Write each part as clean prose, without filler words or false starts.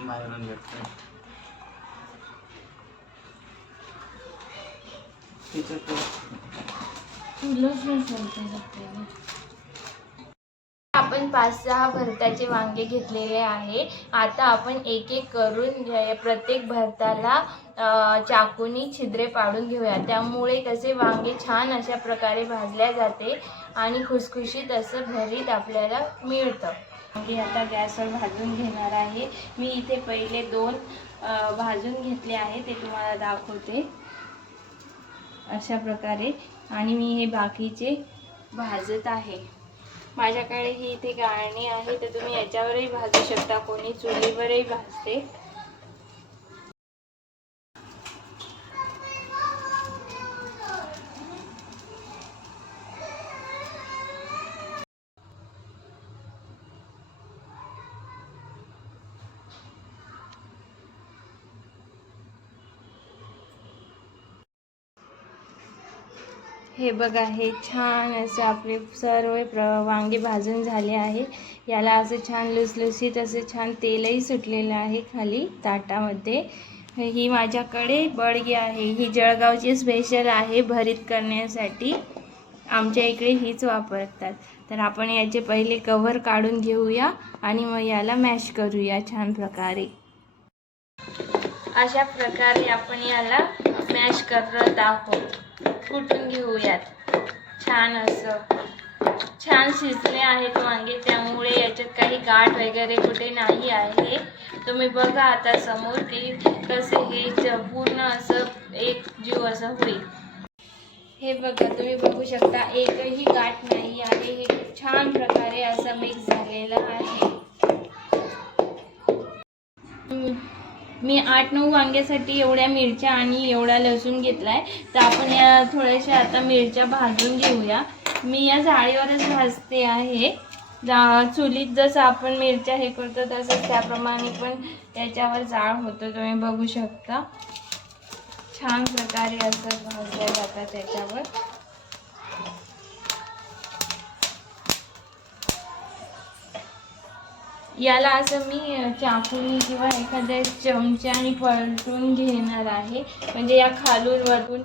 बाहेरून भेटतोय आपण 5-6 भरताचे वांगे घेतलेले आहे। आता आपण एक एक करून प्रत्येक भरताला चाकूनी छिद्रे पाडून घेऊया। त्यामुळे कसे वांगे छान अशा प्रकारे भाजल्या जाते आणि खुसखुशीत असं भरीत आपल्याला मिळतं। वांगे आता गॅसवर भाजून घेणार आहे। मी इथे पहिले 2 भाजून घेतले आहे, ते तुम्हाला दाखवते अशा प्रकारे। आणि मी हे बाकीचे भाजत आहे। माझ्याकडे ही इथे गाळणी आहे, तर तुम्ही याच्यावरही भाजू शकता, कोणी चुलीवरही भाजते। हे बघा, हे छान असं आपले सर्व वांगे भाजून झाले आहे। याला असं छान लुसलुसीत असं छान तेलही सुटलेलं आहे खाली ताटामध्ये। ही माझ्याकडे बडगी आहे, ही जळगावची स्पेशल आहे भरीत करण्यासाठी। आमच्या इकडे हीच वापरतात। तर आपण याचे पहिले कव्हर काढून घेऊया आणि मग याला मॅश करूया छान प्रकारे। अशा प्रकारे आपण याला मॅश करत आहोत, कुटून घेऊयात। छान असं छान शिजले आहेत वांगे, त्यामुळे याच्यात काही गाठ वगैरे कुठे नाही आहे। तुम्ही बघा आता समोर की कसे हे पूर्ण असं एक जीव असं होईल। हे बघा, तुम्ही बघू शकता एकही गाठ नाही आहे। हे छान प्रकारे असं मिक्स झालेलं आहे। मी 8-9 वांग्यासाठी एवढ्या मिरच्या आणि एवढा लसूण घेतलाय। तर आपण या थोड्याशा आता मिरच्या भाजून घेऊया। मी या जाळीवरच भाजते आहे। चुलीत जसं आपण मिरच्या हे करतो तसंच त्याप्रमाणे पण याच्यावर जाळ होतं, तुम्ही बघू शकता। छान प्रकारे असं भाजल्या जातात त्याच्यावर। याला असं मी चाकूनी किंवा एखाद्या चमच्याने पलटून घेणार आहे, म्हणजे या खालून वरून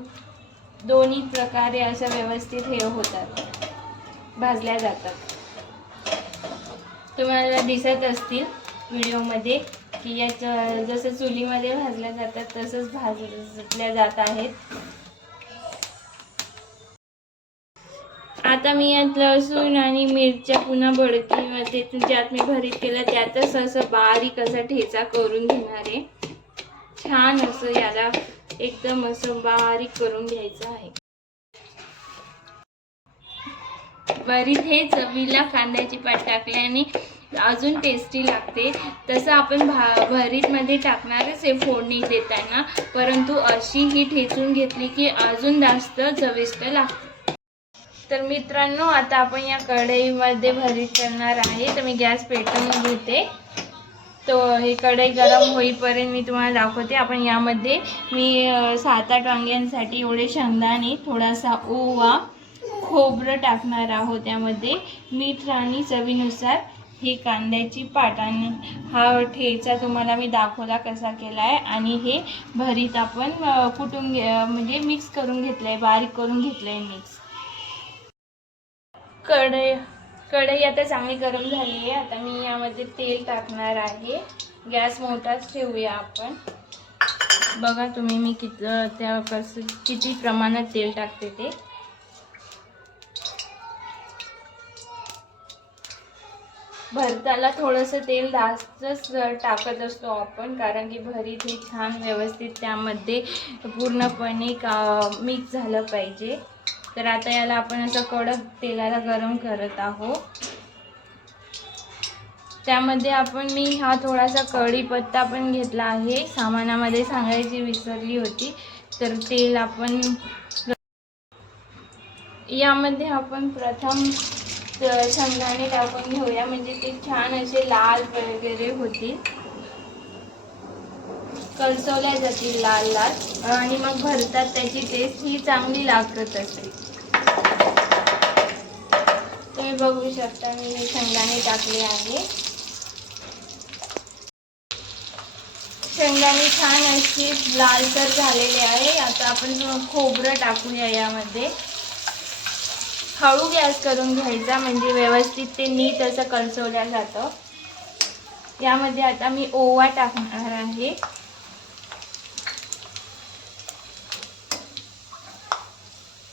दोन्ही प्रकारे असं व्यवस्थित हे होतात, भाजल्या जातात। तुम्हाला दिसत असतील व्हिडिओमध्ये की या जसं चुलीमध्ये भाजल्या जातात तसंच भाजल्या जात आहेत। आता मी यात लसूण आणि मिरच्या पुन्हा बडकीमध्ये ज्यात मी भरीत केलं त्यातच असं बारीक असा ठेचा करून घेणार आहे। छान असं याला एकदम असं बारीक करून घ्यायचं आहे। भरीत हे चवीला कांद्याची पात टाकल्याने अजून टेस्टी लागते। तसं आपण भरीतमध्ये टाकणारच आहे फोडणी देताना, परंतु अशी ही ठेचून घेतली की अजून जास्त चविष्ट लागते। तर मित्रांनो, आता आपण या कढईमध्ये भरीत करणार आहे। तर मी गॅस पेटवून घेते, तो ही कढई गरम होईपर्यंत मी तुम्हाला दाखवते। आपण यामध्ये मी 7-8 वांग्यांसाठी एवढे शेंगदाणे, थोडासा ओवा, खोबरं टाकणार आहोत। त्यामध्ये मीठ आणि चवीनुसार ही कांद्याची पात आणि हा ठेचा तुम्हाला मी दाखवला कसा केला आहे। आणि हे भरीत आपण कुटून म्हणजे मिक्स करून घेतलं आहे, बारीक करून घेतलं आहे मिक्स। कढई आता चांगली गरम झाली आहे। आता मी यामध्ये तेल टाकणार आहे। गॅस मोठाच ठेवूया आपण। बघा तुम्ही मी किती प्रमाणात तेल टाकते ते। भरताला थोडंसं तेल जास्तच टाकत असतो आपण, कारण की भरीत हे छान व्यवस्थित त्यामध्ये पूर्णपणे मिक्स झालं पाहिजे। तर आता याला आपण असं कडक तेलाला गरम करत आहोत। त्यामध्ये मी हा थोडासा कढीपत्ता पण घेतला आहे, सामानामध्ये सांगायची विसरली होती। तर तेल आपण यामध्ये आपण प्रथम शेंगदाणे टाकून घेऊया, म्हणजे ते छान असे लाल वगैरे होतील, कलसवल्या जातील लाल लाल, आणि मग भरतात त्याची टेस्ट ही चांगली लागत असते। तुम्ही बघू शकता मी हे शेंगदाणे टाकले आहे। शेंगदाणे छान अशी लालसर झालेले आहे. आता आपण खोबरं टाकूया यामध्ये. हळू गॅस करून घ्यायचा म्हणजे व्यवस्थित ते नीट असं कलसवलं जातं. यामध्ये आता मी ओवा टाकणार आहे.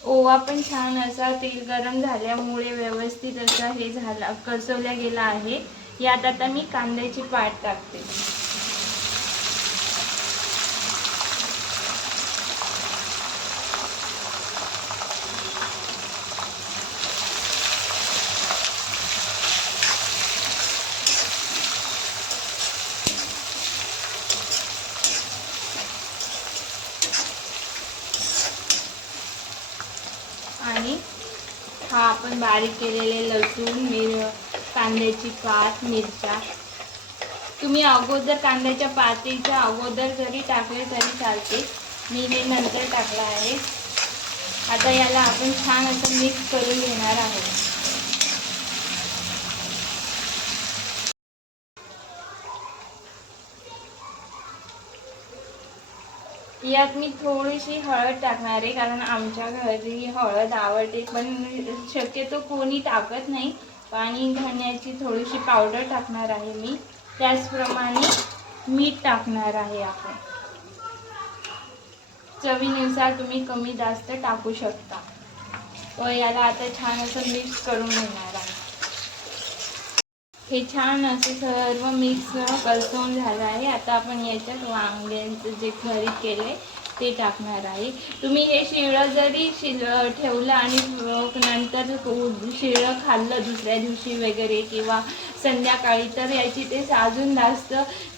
ओवा पण छान असा तेल गरम झाल्यामुळे व्यवस्थित असा हे झाला कलसवल्या गेला आहे. यात आता मी कांद्याची पात टाकते. आणि हा आपण बारीक केलेले लसूण, कांद्याची पात, मिरच्या. तुम्ही अगोदर कांद्याच्या पातीच्या अगोदर जरी टाकले तरी चालते. मी हे नंतर टाकलं आहे. आता याला आपण छान असं मिक्स करून घेणार आहोत. यात मी थोडीशी हळद टाकणार आहे कारण आमच्या घरी हळद आवडते, पण शक्यतो कोणी टाकत नाही. पाणी धण्याची थोडीशी पावडर टाकणार आहे मी. त्याचप्रमाणे मीठ टाकणार आहे आपण. चवीनुसार तुम्ही कमी जास्त टाकू शकता. व याला आता छान असं मिक्स करून घेणार आहे. हे छान असं सर्व मिक्स कलसून झालं आहे. आता आपण याच्यात वांग्यांचं जे भरीत केले ते टाकणार आहे. तुम्ही हे शिळं जरी ठेवलं आणि नंतर शिळं खाल्लं दुसऱ्या दिवशी वगैरे किंवा संध्याकाळी तर याची टेस्ट अजून जास्त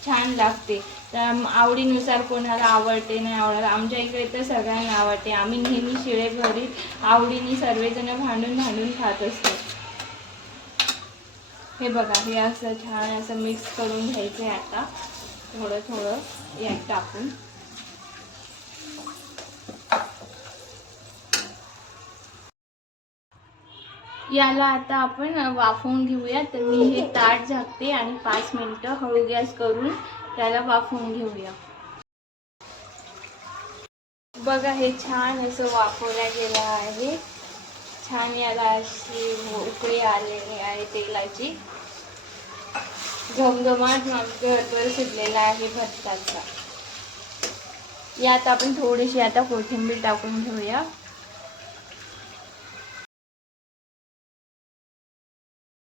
छान लागते. तर आवडीनुसार कोणाला आवडते नाही आवडत. आमच्या इकडे तर सगळ्यांना आवडते. आम्ही नेहमी शिळे भरीत आवडीने सर्वजण भांडून खात असतो. हे बघा, हे असं छान असं मिक्स करून घ्यायचं आहे. आता थोडं यात टाकून याला आता आपण वाफवून घेऊया. तर मी हे ताट झाकते आणि 5 मिनिटं हळू गॅस करून त्याला वाफवून घेऊया. बघा, हे छान असं वाफवलं गेलं आहे. छान याला अशी उकळी आलेली आहे तेलाची. घमघमाट घरभर सुटलेला आहे भरताचा. यात आपण थोडीशी आता कोथिंबीर टाकून घेऊया.